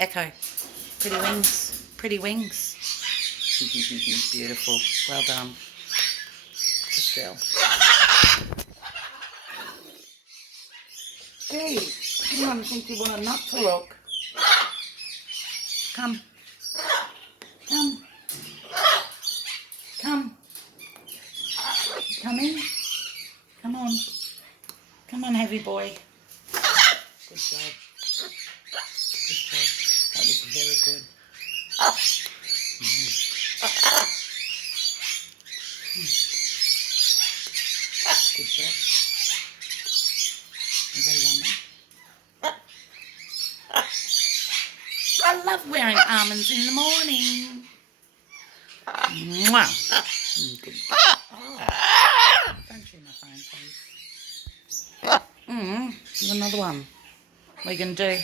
Echo. Pretty wings. Pretty wings. Beautiful. Well done. Good girl. Gee, anyone think you want a nut to look? Come. Come. Come. Come in. Come on. Come on, heavy boy. Good job. Good job. That was very good. Good job. Very yummy. I love wearing almonds in the morning. Mwah. Good. Oh. Don't chew my phone, please. Another one. What are you going to do?